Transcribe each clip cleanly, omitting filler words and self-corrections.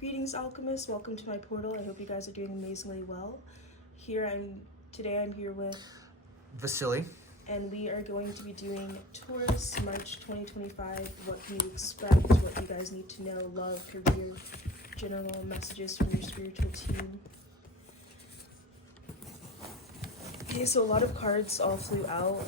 Greetings, alchemists. Welcome to my portal. I hope you guys are doing amazingly well. Today I'm here with Vasily. And we are going to be doing Taurus, March 2025. What can you expect? What you guys need to know? Love, career, general messages from your spiritual team. Okay, so a lot of cards all flew out,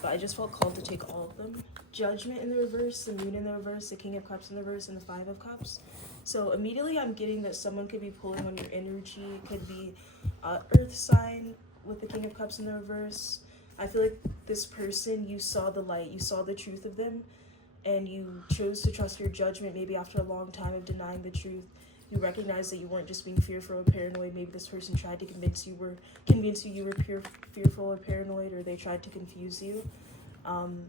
but I just felt called to take all of them. Judgment in the reverse, the Moon in the reverse, the King of Cups in the reverse, and the Five of Cups. So immediately I'm getting that someone could be pulling on your energy. It could be Earth sign with the King of Cups in the reverse. I feel like this person, you saw the light, you saw the truth of them, and you chose to trust your judgment maybe after a long time of denying the truth. You recognize that you weren't just being fearful or paranoid. Maybe this person tried to convince you you were fearful or paranoid, or they tried to confuse you.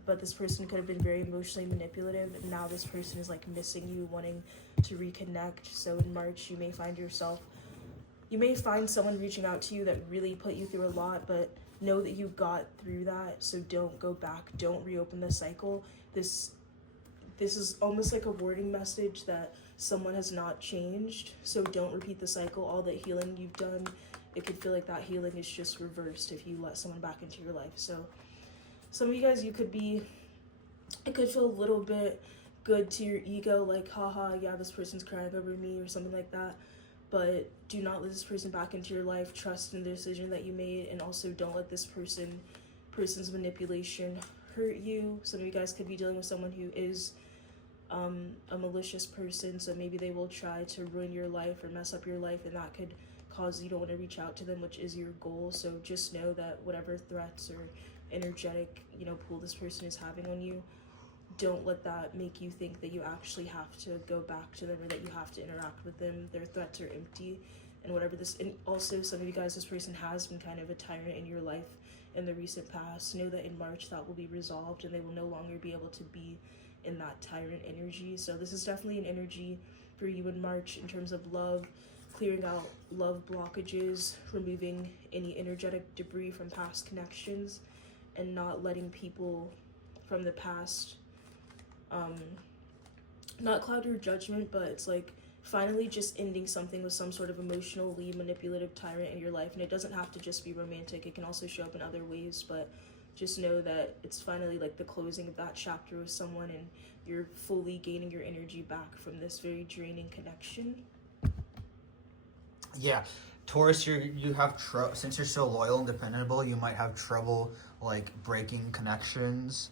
But this person could have been very emotionally manipulative, and now this person is like missing you, wanting to reconnect. So in March, you may find someone reaching out to you that really put you through a lot, but know that you got through that. So don't go back. Don't reopen the cycle. This is almost like a warning message that someone has not changed. So don't repeat the cycle. All the healing you've done, it could feel like that healing is just reversed if you let someone back into your life. So some of you guys, it could feel a little bit good to your ego, like, haha, yeah, this person's crying over me or something like that. But do not let this person back into your life. Trust in the decision that you made, and also don't let this person's manipulation hurt you. Some of you guys could be dealing with someone who is a malicious person, so maybe they will try to ruin your life or mess up your life, and that could cause you to want to reach out to them, which is your goal. So just know that whatever threats or energetic, pull this person is having on you, don't let that make you think that you actually have to go back to them or that you have to interact with them. Their threats are empty, and and also some of you guys, this person has been kind of a tyrant in your life in the recent past. Know that in March that will be resolved, and they will no longer be able to be in that tyrant energy. So this is definitely an energy for you in March in terms of love, clearing out love blockages, removing any energetic debris from past connections, and not letting people from the past not cloud your judgment, but it's like finally just ending something with some sort of emotionally manipulative tyrant in your life. And it doesn't have to just be romantic, it can also show up in other ways, but just know that it's finally like the closing of that chapter with someone, and you're fully gaining your energy back from this very draining connection. Yeah, Taurus, you have since you're so loyal and dependable, you might have trouble like breaking connections,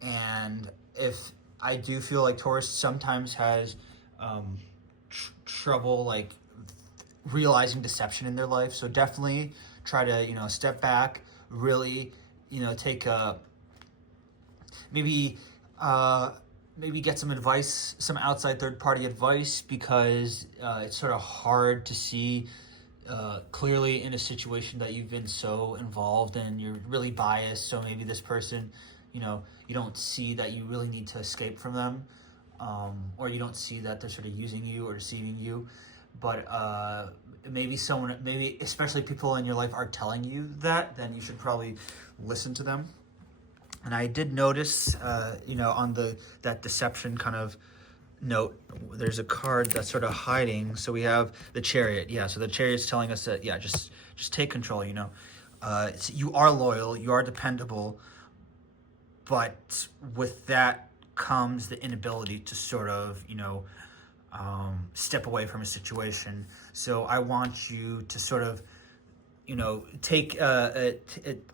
and if I do feel like Taurus sometimes has trouble like realizing deception in their life, so definitely try to step back, really take a maybe get some advice, some outside third-party advice, because it's sort of hard to see clearly in a situation that you've been so involved and you're really biased. So maybe this person, you don't see that you really need to escape from them, or you don't see that they're sort of using you or deceiving you. But maybe especially people in your life are telling you that, then you should probably listen to them. And I did notice, on that deception kind of note, there's a card that's sort of hiding. So we have the Chariot. Yeah, so the Chariot's telling us that, just take control, you are loyal, you are dependable, but with that comes the inability to sort of, step away from a situation. So I want you to sort of, take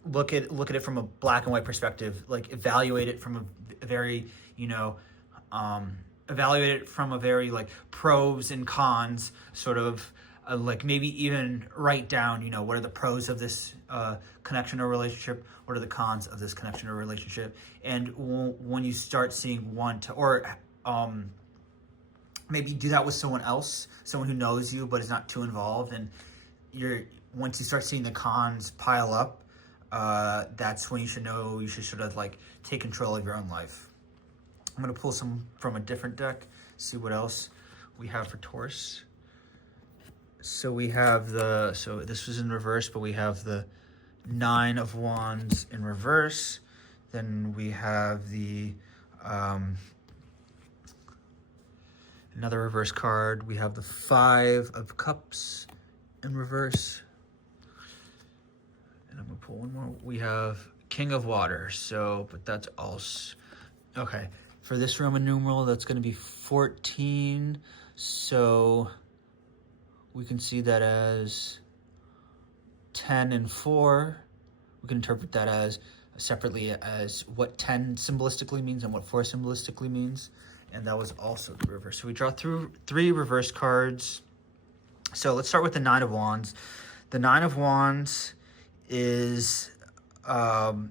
look at it from a black and white perspective, like evaluate it from a very, like pros and cons sort of, like maybe even write down, what are the pros of this connection or relationship, what are the cons of this connection or relationship, and when you start seeing maybe do that with someone else, someone who knows you but is not too involved, and once you start seeing the cons pile up, that's when you should sort of like take control of your own life. I'm going to pull some from a different deck, see what else we have for Taurus. So we have so this was in reverse, but we have the Nine of Wands in reverse. Then we have the Another reverse card. We have the 5 of Cups in reverse. And I'm gonna pull one more. We have King of Water. So, but that's also, okay. For this Roman numeral, that's gonna be 14. So we can see that as 10 and 4. We can interpret that as separately as what 10 symbolistically means and what 4 symbolistically means. And that was also the reverse. So we draw through 3 reverse cards. So let's start with the 9 of Wands. The 9 of Wands is 9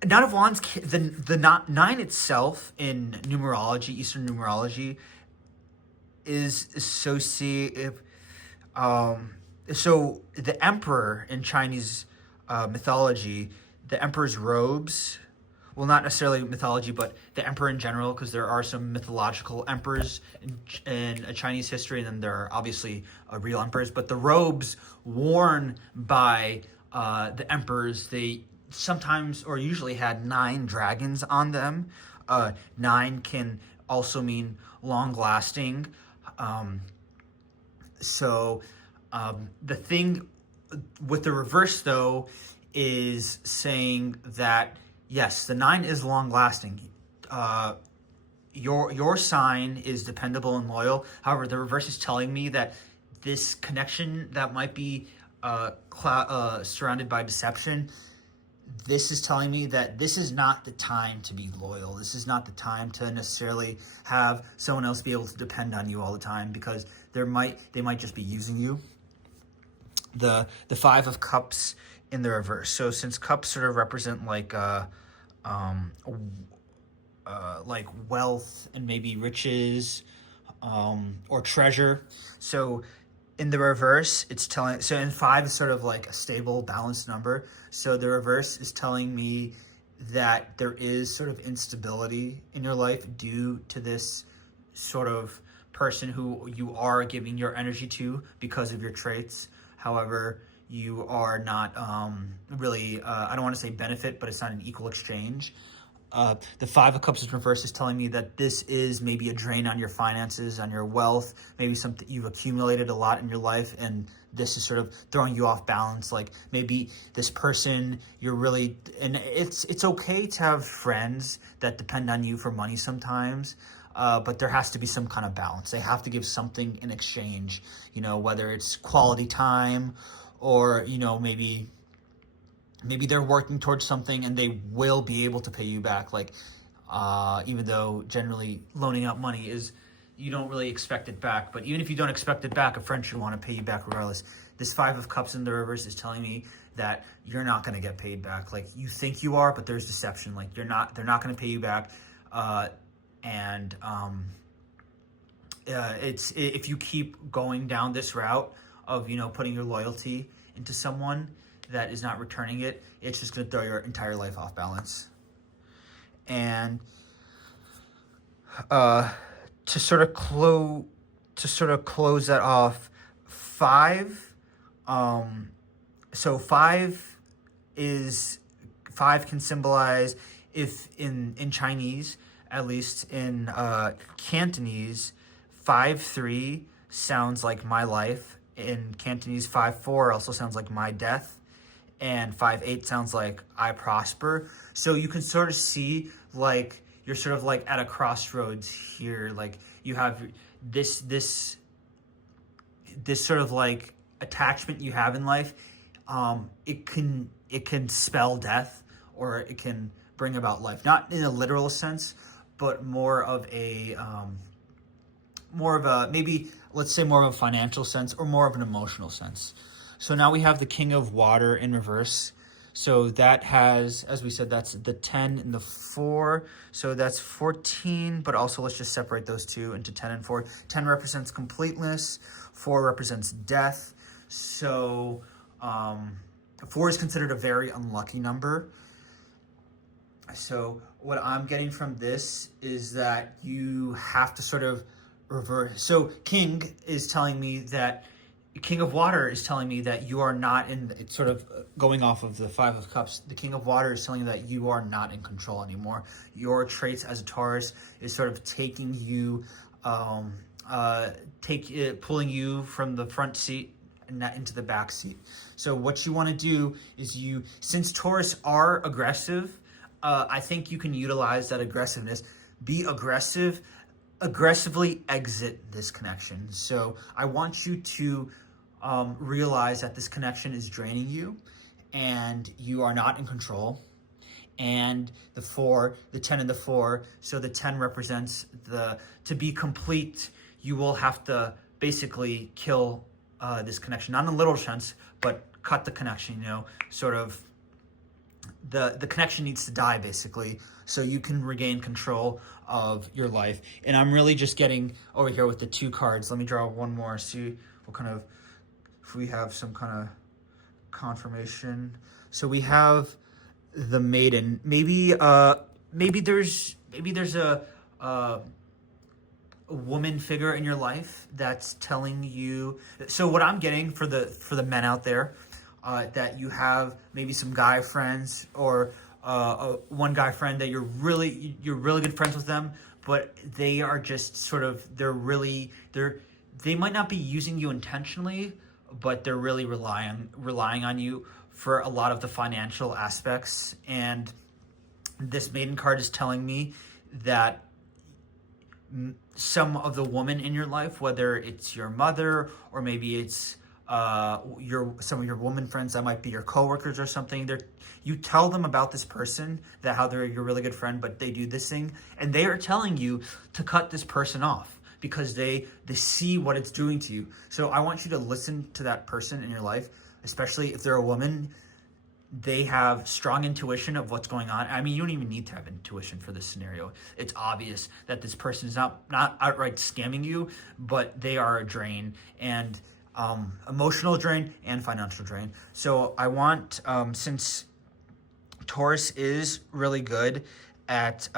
of Wands. The 9 itself in numerology, Eastern numerology, is associated. So the emperor in Chinese mythology, the emperor's robes. Well, not necessarily mythology, but the emperor in general, because there are some mythological emperors in Chinese history, and then there are obviously real emperors. But the robes worn by the emperors, they sometimes or usually had 9 dragons on them. 9 can also mean long-lasting. The thing with the reverse, though, is saying that yes, the 9 is long-lasting. Your sign is dependable and loyal. However, the reverse is telling me that this connection that might be surrounded by deception, this is telling me that this is not the time to be loyal. This is not the time to necessarily have someone else be able to depend on you all the time, because they might just be using you. The 5 of Cups in the reverse. So since cups sort of represent like wealth and maybe riches or treasure. So in the reverse, it's telling, so in 5 is sort of like a stable, balanced number. So the reverse is telling me that there is sort of instability in your life due to this sort of person who you are giving your energy to because of your traits. However, you are not really, I don't want to say benefit, but it's not an equal exchange. The 5 of Cups in reverse is telling me that this is maybe a drain on your finances, on your wealth, maybe something you've accumulated a lot in your life, and this is sort of throwing you off balance. Like maybe this person you're really, and it's okay to have friends that depend on you for money sometimes, but there has to be some kind of balance. They have to give something in exchange, whether it's quality time or, maybe they're working towards something and they will be able to pay you back. Like, even though generally loaning out money is, you don't really expect it back. But even if you don't expect it back, a friend should want to pay you back regardless. This 5 of Cups in the reverse is telling me that you're not going to get paid back. Like you think you are, but there's deception. Like they're not going to pay you back. It's if you keep going down this route of, putting your loyalty into someone that is not returning it, it's just going to throw your entire life off balance. And to sort of close that off, 5. So 5 can symbolize, if in Chinese, at least in Cantonese, 5-3 sounds like my life. In Cantonese, 5-4 also sounds like my death. And 5-8 sounds like I prosper. So you can sort of see like you're sort of like at a crossroads here. Like you have this sort of like attachment you have in life. It can spell death, or it can bring about life. Not in a literal sense, but more of a maybe, let's say, more of a financial sense, or more of an emotional sense. So now we have the King of Water in reverse. So that has, as we said, that's the 10 and the 4. So that's 14, but also let's just separate those two into 10 and 4. 10 represents completeness, 4 represents death. So 4 is considered a very unlucky number. So what I'm getting from this is that you have to sort of reverse. So King is telling me that King of Water is telling me that you are not in, it's sort of going off of the Five of Cups. The King of Water is telling you that you are not in control anymore. Your traits as a Taurus is sort of taking you, pulling you from the front seat and not into the back seat. So what you want to do is since Taurus are aggressive, I think you can utilize that aggressiveness. Be aggressive, aggressively exit this connection. So I want you to realize that this connection is draining you and you are not in control. And the 4, the 10 and the 4, so the 10 represents to be complete, you will have to basically kill this connection, not in a literal sense, but cut the connection, sort of the connection needs to die basically, so you can regain control of your life. And I'm really just getting over here with the 2 cards. Let me draw one more, see what kind of, if we have some kind of confirmation. So we have the Maiden. Maybe there's a woman figure in your life that's telling you. So what I'm getting for the men out there, that you have maybe some guy friends or one guy friend that you're really good friends with them, but they are just sort of, they might not be using you intentionally, but they're really relying on you for a lot of the financial aspects. And this Maiden card is telling me that some of the women in your life, whether it's your mother or maybe it's some of your woman friends that might be your coworkers or something, you tell them about this person, that how they're your really good friend, but they do this thing, and they are telling you to cut this person off because they see what it's doing to you. So I want you to listen to that person in your life, especially if they're a woman. They have strong intuition of what's going on. I mean, you don't even need to have intuition for this scenario. It's obvious that this person is not outright scamming you, but they are a drain, and emotional drain and financial drain. So I want, since Taurus is really good at,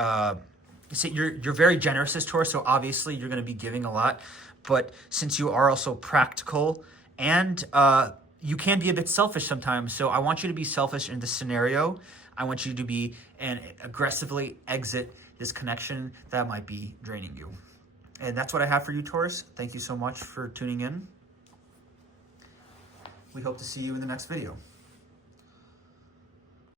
you're very generous as Taurus, so obviously you're going to be giving a lot, but since you are also practical and you can be a bit selfish sometimes, so I want you to be selfish in this scenario. I want you to be and aggressively exit this connection that might be draining you. And that's what I have for you, Taurus. Thank you so much for tuning in. We hope to see you in the next video.